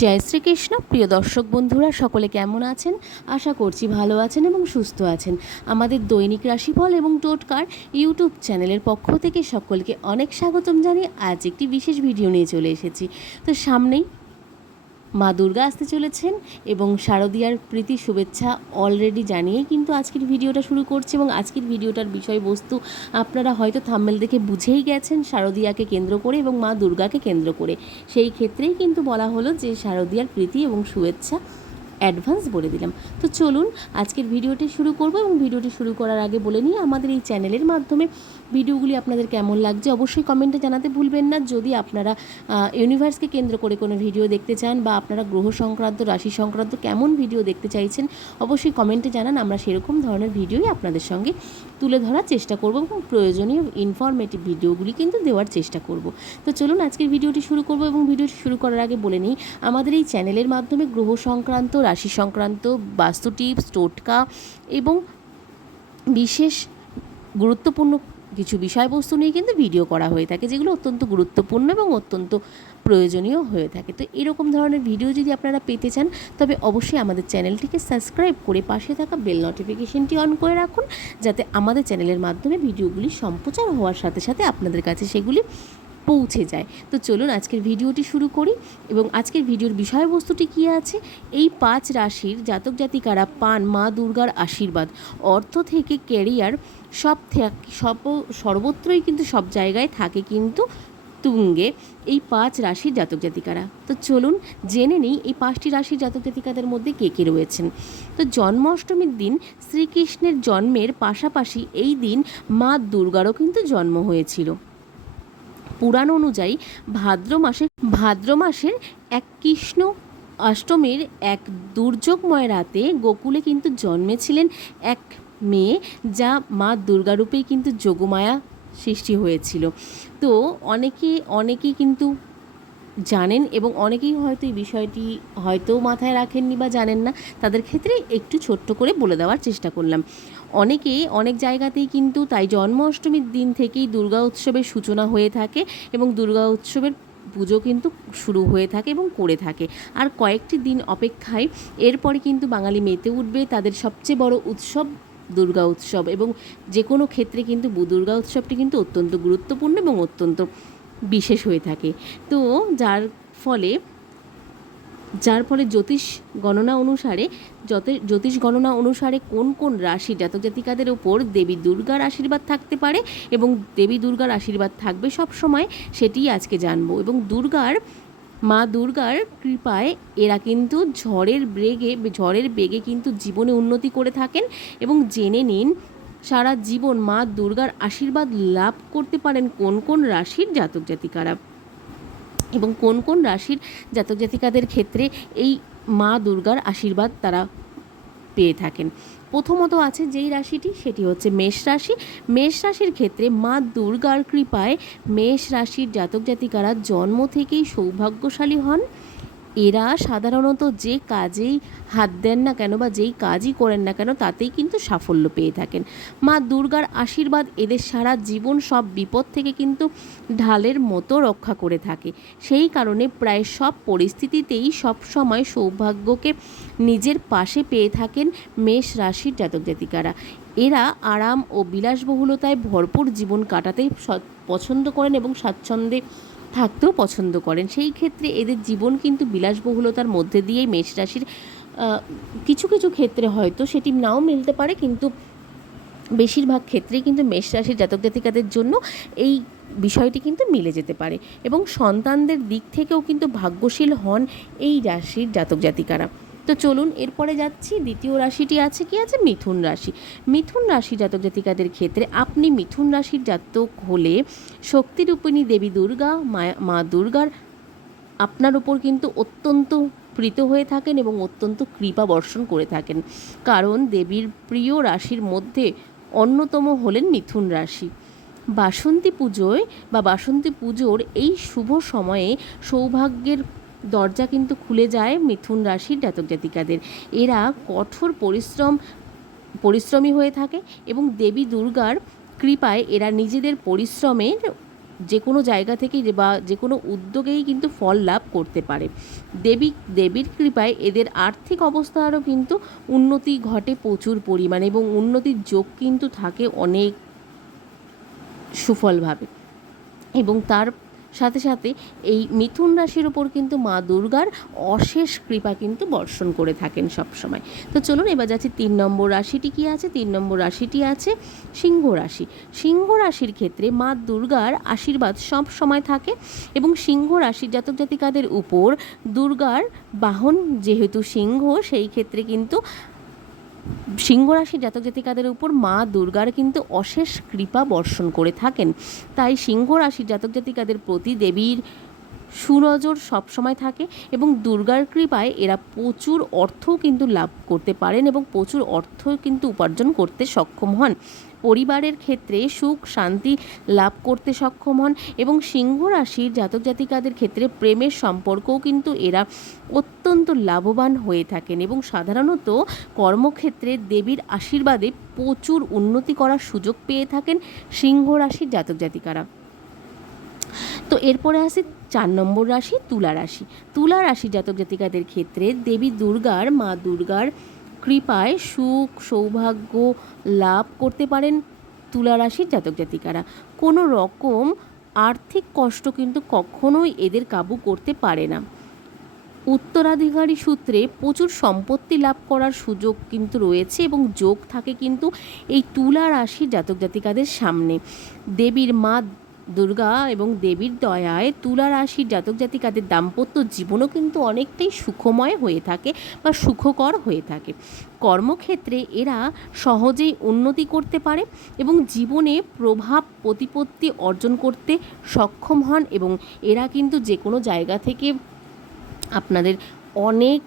জয় শ্রীকৃষ্ণ। প্রিয় দর্শক বন্ধুরা, সকলে কেমন আছেন? আশা করছি ভালো আছেন এবং সুস্থ আছেন। আমাদের দৈনিক রাশিফল এবং টোটকার ইউটিউব চ্যানেলের পক্ষ থেকে সকলকে অনেক স্বাগতম জানিয়ে আজ একটি বিশেষ ভিডিও নিয়ে চলে এসেছি। তো সামনেই মা দুর্গা আসতে চলেছেন এবং শারদীয়ার প্রীতি শুভেচ্ছা অলরেডি জানিয়ে কিন্তু আজকের ভিডিওটা শুরু করছি এবং আজকের ভিডিওটার বিষয়বস্তু আপনারা হয়তো থাম্মেল দেখে বুঝেই গেছেন শারদীয়াকে কেন্দ্র করে এবং মা দুর্গাকে কেন্দ্র করে। সেই ক্ষেত্রেই কিন্তু বলা হলো যে শারদীয়ার প্রীতি এবং শুভেচ্ছা অ্যাডভান্স বলে দিলাম। তো চলুন, আজকের ভিডিওটি শুরু করব এবং ভিডিওটি শুরু করার আগে বলে নিই, আমাদের এই চ্যানেলের মাধ্যমে ভিডিওগুলি আপনাদের কেমন লাগছে অবশ্যই কমেন্টে জানাতে ভুলবেন না। যদি আপনারা ইউনিভার্সকে কেন্দ্র করে কোনো ভিডিও দেখতে চান বা আপনারা গ্রহ সংক্রান্ত, রাশি সংক্রান্ত কেমন ভিডিও দেখতে চাইছেন, অবশ্যই কমেন্টে জানান, আমরা সেরকম ধরনের ভিডিওই আপনাদের সঙ্গে তুলে ধরার চেষ্টা করব এবং প্রয়োজনীয় ইনফরমেটিভ ভিডিওগুলি কিন্তু দেওয়ার চেষ্টা করব। তো চলুন, আজকের ভিডিওটি শুরু করব এবং ভিডিওটি শুরু করার আগে বলে নিই, আমাদের এই চ্যানেলের মাধ্যমে গ্রহ সংক্রান্ত রাশি সংক্রান্ত বাস্তু টিপস, টোটকা এবং বিশেষ গুরুত্বপূর্ণ কিছু বিষয়বস্তু নিয়ে কিন্তু ভিডিও করা হয়ে থাকে, যেগুলো অত্যন্ত গুরুত্বপূর্ণ এবং অত্যন্ত প্রয়োজনীয় হয়ে থাকে। তো এরকম ধরনের ভিডিও যদি আপনারা পেতে চান, তবে অবশ্যই আমাদের চ্যানেলটিকে সাবস্ক্রাইব করে পাশে থাকা বেল নোটিফিকেশনটি অন করে রাখুন, যাতে আমাদের চ্যানেলের মাধ্যমে ভিডিওগুলি সম্প্রচার হওয়ার সাথে সাথে আপনাদের কাছে সেগুলি পৌঁছে যায়। তো চলুন আজকের ভিডিওটি শুরু করি এবং আজকের ভিডিওর বিষয়বস্তুটি কী আছে? এই পাঁচ রাশির জাতক জাতিকারা পান মা দুর্গার আশীর্বাদ। অর্থ থেকে ক্যারিয়ার সব সব সর্বত্রই কিন্তু সব জায়গায় থাকে কিন্তু তুঙ্গে এই পাঁচ রাশির জাতক জাতিকারা। তো চলুন জেনে নিই এই পাঁচটি রাশির জাতক জাতিকাদের মধ্যে কে কে রয়েছেন। তো জন্মাষ্টমীর দিন শ্রীকৃষ্ণের জন্মের পাশাপাশি এই দিন মা দুর্গারও কিন্তু জন্ম হয়েছিল। পুরাণ অনুযায়ী ভাদ্র মাসে ভাদ্র মাসের এক কৃষ্ণ অষ্টমীর এক দুর্যোগময় রাতে গোকুলে কিন্তু জন্মেছিলেন এক মেয়ে যা মা দুর্গারূপেই কিন্তু যোগমায়া সৃষ্টি হয়েছিল। তো অনেকে, অনেকেই কিন্তু জানেন এবং অনেকেই হয়তো এই বিষয়টি হয়তো মাথায় রাখেননি বা জানেন না, তাদের ক্ষেত্রে একটু ছোট্ট করে বলে দেওয়ার চেষ্টা করলাম। অনেকে অনেক জায়গাতেই কিন্তু তাই জন্মাষ্টমীর দিন থেকেই দুর্গা উৎসবের সূচনা হয়ে থাকে এবং দুর্গা উৎসবের পুজো কিন্তু শুরু হয়ে থাকে এবং করে থাকে। আর কয়েকটি দিন অপেক্ষায় এরপরে কিন্তু বাঙালি মেতে উঠবে তাদের সবচেয়ে বড় উৎসব দুর্গা উৎসব এবং যে কোনো ক্ষেত্রে কিন্তু দুর্গা উৎসবটি কিন্তু অত্যন্ত গুরুত্বপূর্ণ এবং অত্যন্ত বিশেষ হয়ে থাকে। তো যার ফলে যার ফলে জ্যোতিষ গণনা অনুসারে, যত, জ্যোতিষ গণনা অনুসারে কোন কোন রাশি জাতক জাতিকাদের ওপর দেবী দুর্গার আশীর্বাদ থাকতে পারে এবং দেবী দুর্গার আশীর্বাদ থাকবে সব সময় সেটিই আজকে জানব। এবং দুর্গার, মা দুর্গার কৃপায় এরা কিন্তু ঝড়ের বেগে ঝড়ের বেগে কিন্তু জীবনে উন্নতি করে থাকেন এবং জেনে নিন সারা জীবন মা দুর্গার আশীর্বাদ লাভ করতে পারেন কোন কোন রাশির জাতক জাতিকারা? এবং কোন কোন রাশির জাতক জাতিকাদের ক্ষেত্রে এই মা দুর্গার আশীর্বাদ তারা পেয়ে থাকেন? প্রথমত আছে যেই রাশিটি, সেটি হচ্ছে মেষ রাশি। মেষ রাশির ক্ষেত্রে মা দুর্গার কৃপায় মেষ রাশির জাতক জাতিকারা জন্ম থেকেই সৌভাগ্যশালী হন। এরা সাধারণত যে কাজেই হাত দেন না কেন বা যেই কাজই করেন না কেন, তাতেই কিন্তু সাফল্য পেয়ে থাকেন। মা দুর্গার আশীর্বাদ এদের সারা জীবন সব বিপদ থেকে কিন্তু ঢালের মতো রক্ষা করে থাকে। সেই কারণে প্রায় সব পরিস্থিতিতেই সব সময় সৌভাগ্যকে নিজের পাশে পেয়ে থাকেন মেষ রাশির জাতক জাতিকারা। এরা আরাম ও বিলাসবহুলতায় ভরপুর জীবন কাটাতেই স- পছন্দ করেন এবং স্বাচ্ছন্দ্যে থাকতেও পছন্দ করেন। সেই ক্ষেত্রে এদের জীবন কিন্তু বিলাসবহুলতার মধ্যে দিয়েই মেষ রাশির কিছু কিছু ক্ষেত্রে হয়তো সেটি নাও মিলতে পারে, কিন্তু বেশিরভাগ ক্ষেত্রেই কিন্তু মেষ রাশির জাতক জাতিকাদের জন্য এই বিষয়টি কিন্তু মিলে যেতে পারে। এবং সন্তানদের দিক থেকেও কিন্তু ভাগ্যশীল হন এই রাশির জাতক জাতিকারা। তো চলুন এরপরে যাচ্ছি। দ্বিতীয় রাশিটি আছে কি আছে? মিথুন রাশি। মিথুন রাশি জাতক জাতিকাদের ক্ষেত্রে আপনি মিথুন রাশির জাতক হলে শক্তিরূপিণী দেবী দুর্গা মা দুর্গার আপনার উপর কিন্তু অত্যন্ত প্রীত হয়ে থাকেন এবং অত্যন্ত কৃপা বর্ষণ করে থাকেন। কারণ দেবীর প্রিয় রাশির মধ্যে অন্যতম হলেন মিথুন রাশি। বাসন্তী পুজোয় বা বাসন্তী পুজোর এই শুভ সময়ে সৌভাগ্যের দরজা কিন্তু খুলে যায় মিথুন রাশির জাতক জাতিকাদের। এরা কঠোর পরিশ্রম, পরিশ্রমী হয়ে থাকে এবং দেবী দুর্গার কৃপায় এরা নিজেদের পরিশ্রমের যে কোনো জায়গা থেকেই বা যে কোনো উদ্যোগেই কিন্তু ফল লাভ করতে পারে। দেবী, দেবীর কৃপায় এদের আর্থিক অবস্থারও কিন্তু উন্নতি ঘটে প্রচুর পরিমাণে এবং উন্নতির যোগ কিন্তু থাকে অনেক সুফলভাবে। এবং তার সাথে সাথে এই মিথুন রাশির ওপর কিন্তু মা দুর্গার অশেষ কৃপা কিন্তু বর্ষণ করে থাকেন সবসময়। তো চলুন এবার যাচ্ছি তিন নম্বর রাশিটি কি আছে? তিন নম্বর রাশিটি আছে সিংহ রাশি। সিংহ রাশির ক্ষেত্রে মা দুর্গার আশীর্বাদ সব সময় থাকে এবং সিংহ রাশির জাতক জাতিকাদের উপর দুর্গার বাহন যেহেতু সিংহ, সেই ক্ষেত্রে কিন্তু সিংহ রাশির জাতক জাতিকাদের উপর মা দুর্গার কিন্তু অশেষ কৃপা বর্ষণ করে থাকেন। তাই সিংহ রাশির জাতক জাতিকাদের প্রতি দেবীর সুনজর সবসময় থাকে এবং দুর্গার কৃপায় এরা প্রচুর অর্থও কিন্তু লাভ করতে পারেন এবং প্রচুর অর্থ কিন্তু উপার্জন করতে সক্ষম হন। পরিবারের ক্ষেত্রে সুখ, শান্তি লাভ করতে সক্ষম হন এবং সিংহ রাশির জাতক জাতিকাদের ক্ষেত্রে প্রেমের সম্পর্কও কিন্তু এরা অত্যন্ত লাভবান হয়ে থাকেন এবং সাধারণত কর্মক্ষেত্রে দেবীর আশীর্বাদে প্রচুর উন্নতি করার সুযোগ পেয়ে থাকেন সিংহ রাশির জাতক জাতিকারা। তো এরপরে আসি চার নম্বর রাশি তুলা রাশি। তুলা রাশি জাতক জাতিকাদের ক্ষেত্রে দেবী দুর্গার, মা দুর্গার কৃপায় সুখ, সৌভাগ্য লাভ করতে পারেন তুলা রাশির জাতক জাতিকারা। কোনো রকম আর্থিক কষ্ট কিন্তু কখনোই এদের কাবু করতে পারে না। উত্তরাধিকারী সূত্রে প্রচুর সম্পত্তি লাভ করার সুযোগ কিন্তু রয়েছে এবং যোগ থাকে কিন্তু এই তুলা রাশির জাতক জাতিকাদের সামনে। দেবীর মা দুর্গা এবং দেবীর দয়ায় তুলা রাশির জাতক জাতিকাদের দাম্পত্য জীবনও কিন্তু অনেকটাই সুখময় হয়ে থাকে বা সুখকর হয়ে থাকে। কর্মক্ষেত্রে এরা সহজেই উন্নতি করতে পারে এবং জীবনে প্রভাব, প্রতিপত্তি অর্জন করতে সক্ষম হন এবং এরা কিন্তু যে কোনো জায়গা থেকে আপনাদের অনেক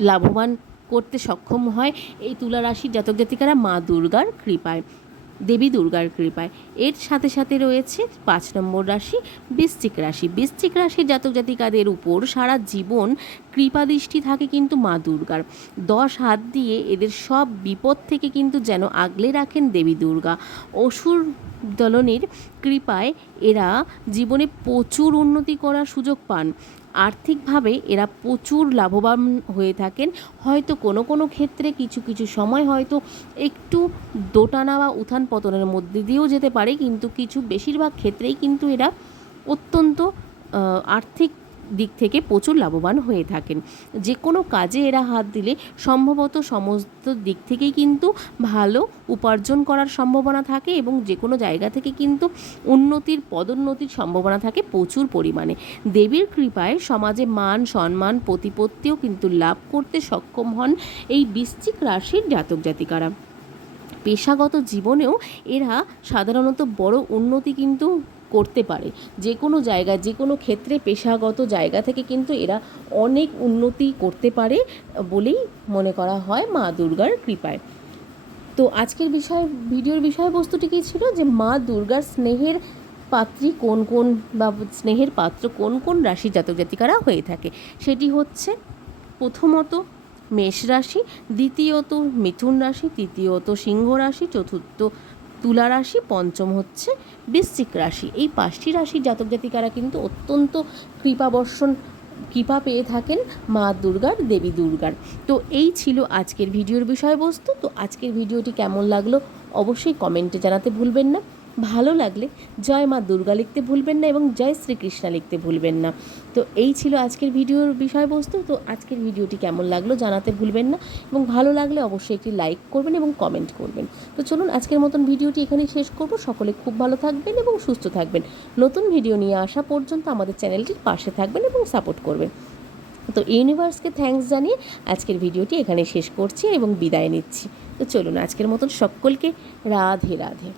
লাভবান করতে সক্ষম হয়। এই তুলা রাশির জাতক জাতিকারা মা দুর্গার কৃপায়। দেবী দুর্গার কৃপায়। এর সাথে সাথে রয়েছে পাঁচ নম্বর রাশি, বৃশ্চিক রাশি। বৃশ্চিক রাশির জাতক জাতিকাদের উপর সারা জীবন কৃপা দৃষ্টি থাকে কিন্তু মা দুর্গার। দশ হাত দিয়ে এদের সব বিপদ থেকে কিন্তু যেন আগলে রাখেন দেবী দুর্গা। অসুর দলনের কৃপায় এরা জীবনে প্রচুর উন্নতি করার সুযোগ পান। আর্থিকভাবে এরা প্রচুর লাভবান হয়ে থাকেন। হয়তো কোনো কোনো ক্ষেত্রে কিছু কিছু সময় হয়তো একটু দোটানা বা উত্থান পতনের মধ্যে দিয়েও যেতে পারে, কিন্তু কিছু বেশিরভাগ ক্ষেত্রেই কিন্তু এরা অত্যন্ত আর্থিক দিক থেকে প্রচুর লাভবান হয়ে থাকেন। যে কোনো কাজে এরা হাত দিলে সম্ভবত সমস্ত দিক থেকেই কিন্তু ভালো উপার্জন করার সম্ভাবনা থাকে এবং যে কোনো জায়গা থেকে কিন্তু উন্নতির, পদোন্নতির সম্ভাবনা থাকে প্রচুর পরিমাণে। দেবীর কৃপায় সমাজে মান, সম্মান, প্রতিপত্তিও কিন্তু লাভ করতে সক্ষম হন এই বৃশ্চিক রাশির জাতক জাতিকারা। পেশাগত জীবনেও এরা সাধারণত বড় উন্নতি কিন্তু করতে পারে। যে কোনো জায়গায়, যে কোনো ক্ষেত্রে পেশাগত জায়গা থেকে কিন্তু এরা অনেক উন্নতি করতে পারে বলেই মনে করা হয় মা দুর্গার কৃপায়। তো আজকের বিষয়, ভিডিওর বিষয়বস্তুটি কী ছিল? যে মা দুর্গার স্নেহের পাত্রী কোন কোন বা স্নেহের পাত্র কোন কোন রাশির জাতক জাতিকারা হয়ে থাকে? সেটি হচ্ছে প্রথমত মেষ রাশি, দ্বিতীয়ত মিথুন রাশি, তৃতীয়ত সিংহ রাশি, চতুর্থ তুলা রাশি, পঞ্চম হচ্ছে বৃশ্চিক রাশি। এই পাঁচটি রাশির জাতক জাতিকারা কিন্তু অত্যন্ত কৃপাবর্ষণ, কৃপা পেয়ে থাকেন মা দুর্গার, দেবী দুর্গার। তো এই ছিল আজকের ভিডিওর বিষয়বস্তু। তো আজকের ভিডিওটি কেমন লাগল অবশ্যই কমেন্টে জানাতে ভুলবেন না। ভালো লাগলে জয় মা দুর্গা লিখতে ভুলবেন না এবং জয় শ্রীকৃষ্ণা লিখতে ভুলবেন না। তো এই ছিল আজকের ভিডিওর বিষয়বস্তু। তো আজকের ভিডিওটি কেমন লাগল জানাতে ভুলবেন না এবং ভালো লাগলে অবশ্যই একটি লাইক করবেন এবং কমেন্ট করবেন। তো চলুন আজকের মতন ভিডিওটি এখানেই শেষ করব। সকলে খুব ভালো থাকবেন এবং সুস্থ থাকবেন। নতুন ভিডিও নিয়ে আসা পর্যন্ত আমাদের চ্যানেলটির পাশে থাকবেন এবং সাপোর্ট করবেন। তো ইউনিভার্সকে থ্যাঙ্কস জানিয়ে আজকের ভিডিওটি এখানে শেষ করছি এবং বিদায় নিচ্ছি। তো চলুন আজকের মতন সকলকে রাধে রাধে।